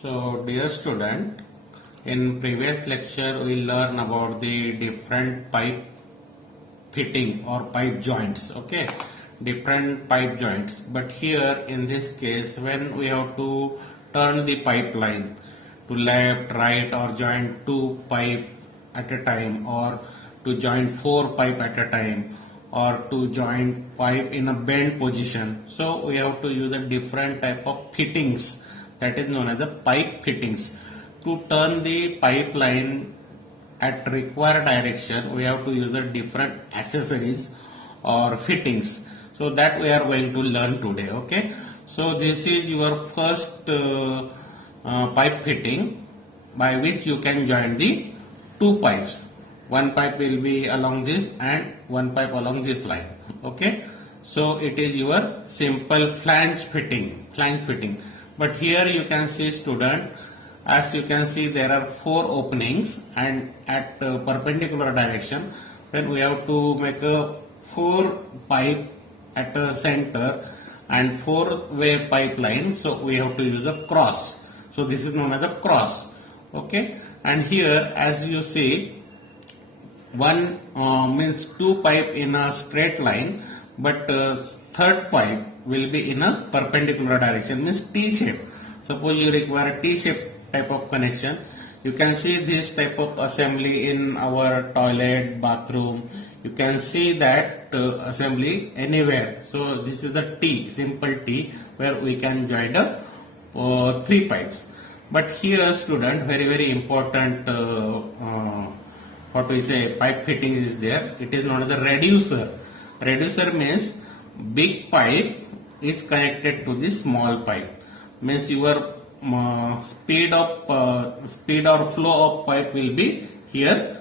So, dear student, in previous lecture we learn about the different pipe fitting or pipe joints. Okay, different pipe joints. But here in this case, when we have to turn the pipeline to left, right, or join two pipe at a time, or to join four pipe at a time, or to join pipe in a bend position, so we have to use a different type of fittings, that is known as the pipe fittings. To turn the pipeline at required direction, we have to use the different accessories or fittings. So that we are going to learn today. Okay, so this is your first pipe fitting, by which you can join the two pipes. One pipe will be along this and one pipe along this line. Okay, so it is your simple flange fitting. But here you can see, student, as you can see, there are four openings, and at perpendicular direction, then we have to make a four pipe at a center and four-way pipeline. So we have to use a cross. So this is known as a cross. Okay, and here as you see, one means two pipe in a straight line, but third pipe will be in a perpendicular direction, means T shape. Suppose you require a T shape type of connection. You can see this type of assembly in our toilet, bathroom. You can see that assembly anywhere. So this is a T, simple T, where we can join the three pipes. But here, student, very important what we say, pipe fitting is there. It is known as a reducer. Reducer means big pipe is connected to the small pipe. Means your speed or flow of pipe will be here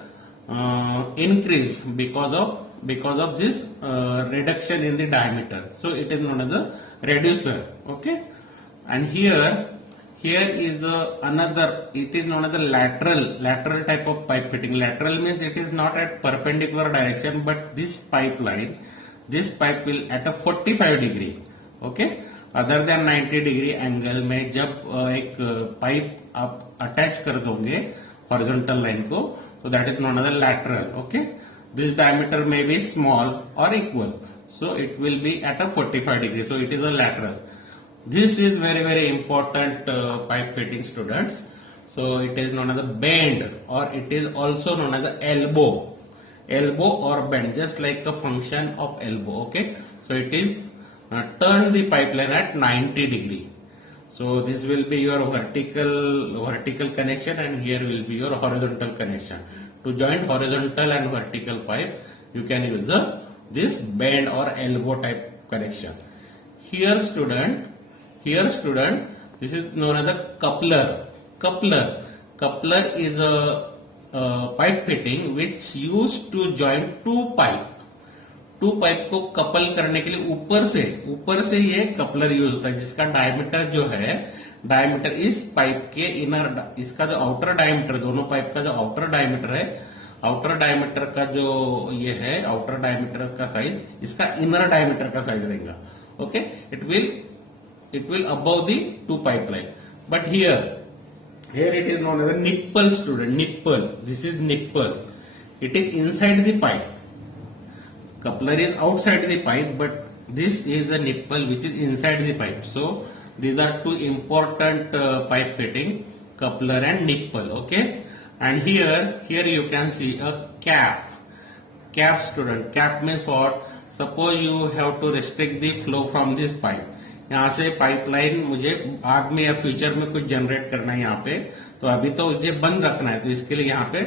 increase because of this reduction in the diameter. So it is known as a reducer. Okay, and here is another, it is known as a lateral type of pipe fitting. Lateral means it is not at perpendicular direction, but this pipe will at a 45 degree. Okay, other than 90 degree angle में जब एक pipe आप attach कर दोगे horizontal line को, so that is known as a lateral. Okay, this diameter may be small or equal, so it will be at a 45 degree, so it is a lateral. This is very important pipe fitting, students. So it is known as a bend, or it is also known as a elbow or bend, just like a function of elbow. Okay, so it is turn the pipeline at 90 degree. So this will be your vertical connection, and here will be your horizontal connection. To join horizontal and vertical pipe, you can use this bend or elbow type connection. Here, student, this is known as a coupler. Coupler is a pipe fitting which used to join two pipe को couple करने के लिए ऊपर से ये coupler use होता है, जिसका डायमीटर इस पाइप के इनर, इसका जो आउटर डायमीटर, दोनों पाइप का जो आउटर डायमीटर है, आउटर डायमीटर का जो ये है, आउटर डायमीटर का साइज इसका इनर डायमीटर का साइज रहेगा. Okay, it will above the two pipeline. But here it is known as a nipple, student. Nipple. This is nipple. It is inside the pipe. Coupler is outside the pipe, but this is a nipple which is inside the pipe. So these are two important pipe fitting, coupler and nipple. Okay, and here you can see a cap, student. Cap means what? Suppose you have to restrict the flow from this pipe. यहाँ से pipeline मुझे बाद में या future में कुछ generate करना है यहाँ पे, तो अभी तो मुझे बंद रखना है, तो इसके लिए यहाँ पे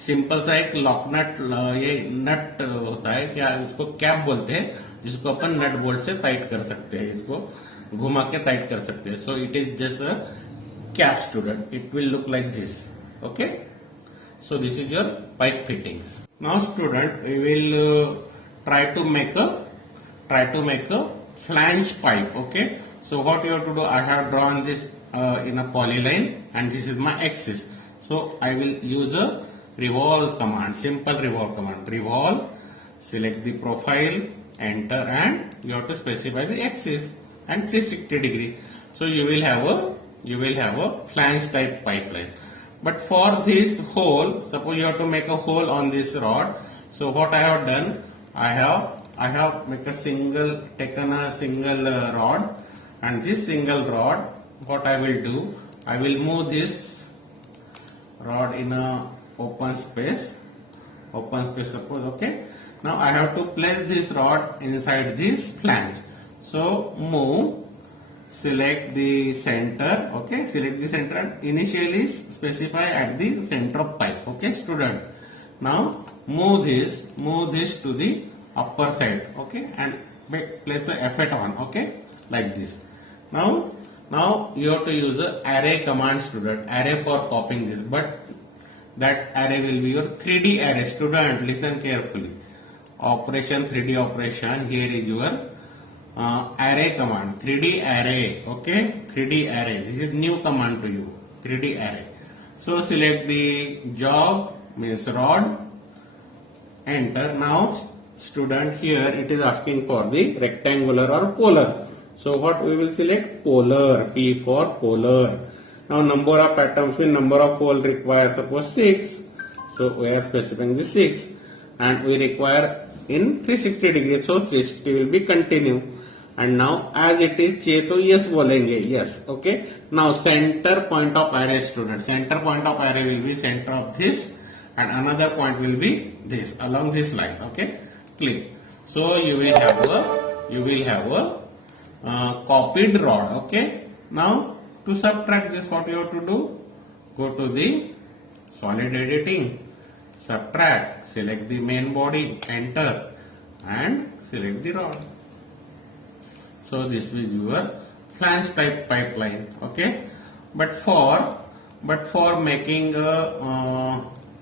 सिंपल सा एक लॉक नट, ये नट होता है, क्या उसको कैप बोलते हैं, जिसको अपन नट बोल्ट से टाइट कर सकते हैं, इसको घुमा के टाइट कर सकते हैं. So it is just a cap, student. It will look like this. Okay, so this is your pipe fittings. Now student, we will try to make a flange pipe. Okay, so what you have to do, I have drawn this in a polyline, and this is my axis. So I will use a revolve command, simple revolve command. Revolve, select the profile, enter, and you have to specify the axis and 360 degree. So you will have a you will have a flange type pipeline. But for this hole, suppose you have to make a hole on this rod. So what I have done, I have taken a single rod, and this single rod, what I will do, I will move this rod in a open space suppose. Okay, now I have to place this rod inside this flange. So move, select the center. Okay, select the center and initially specify at the center of pipe. Okay, student, now move this to the upper side. Okay, and place a F8 on. Okay, like this. Now you have to use the array command, student, array for copying this, but that array will be your 3D array. Student, listen carefully. Operation 3D operation, here is your array command, 3D array. Okay, 3D array, this is new command to you, 3D array. So select the job, means rod, enter. Now student, here it is asking for the rectangular or polar. So what we will select? Polar, P for polar. Now number of atoms with number of hole require suppose 6. So we are specifying the 6, and we require in 360 degrees. So 360 will be continue. And now as it is चाहिए तो yes बोलेंगे, yes. Okay. Now center point of array, student. Center point of array will be center of this, and another point will be this along this line. Okay. Click. So you will have a copied rod. Okay. Now to subtract this, what you have to do? Go to the solid editing, subtract, select the main body, enter, and select the rod. So this is your flange type pipeline. Okay, but for making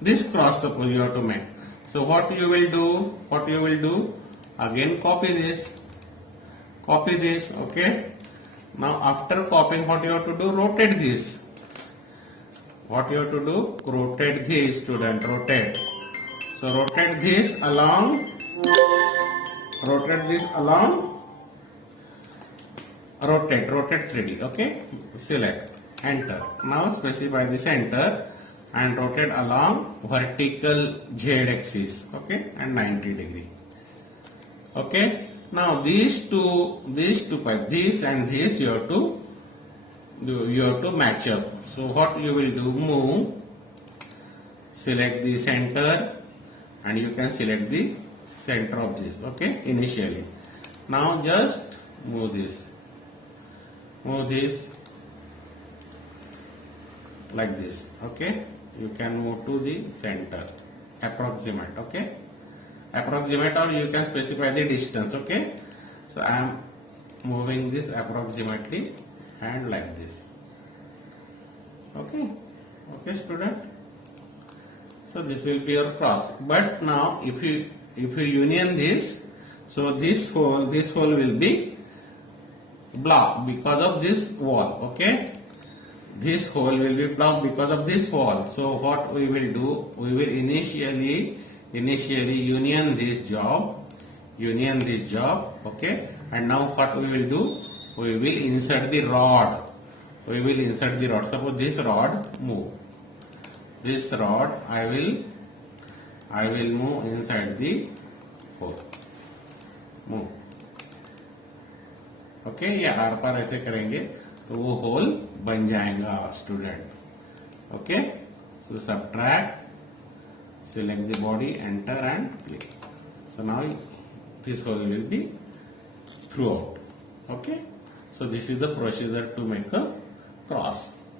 this cross, suppose you have to make. So what you will do? Again copy this. Okay. Now after copying, what you have to do? Rotate this. What you have to do? Rotate this, student. Rotate. So rotate this along. Rotate 3D. Okay. Select. Enter. Now specify the center and rotate along vertical Z axis. Okay, and 90 degree. Okay. Now these two pipe, this and this, you have to match up. So what you will do? Move, select the center, and you can select the center of this. Okay, initially. Now just move this like this. Okay, you can move to the center, approximate. Okay, approximate, or you can specify the distance. Okay, so I am moving this approximately and like this. Okay, student. So this will be your cross. But now if you union this, so this hole will be blocked because of this wall. Okay, this hole will be blocked because of this wall. So what we will do? We will initially union this job. Okay, and now what we will do? We will insert the rod. Suppose this rod, move. This rod I will move inside the hole. Move. Okay, या are पार ऐसे करेंगे तो वो whole बन जाएगा, student. Okay, so subtract, select the body, enter and click. So now this hole will be throughout. Okay, so this is the procedure to make a cross.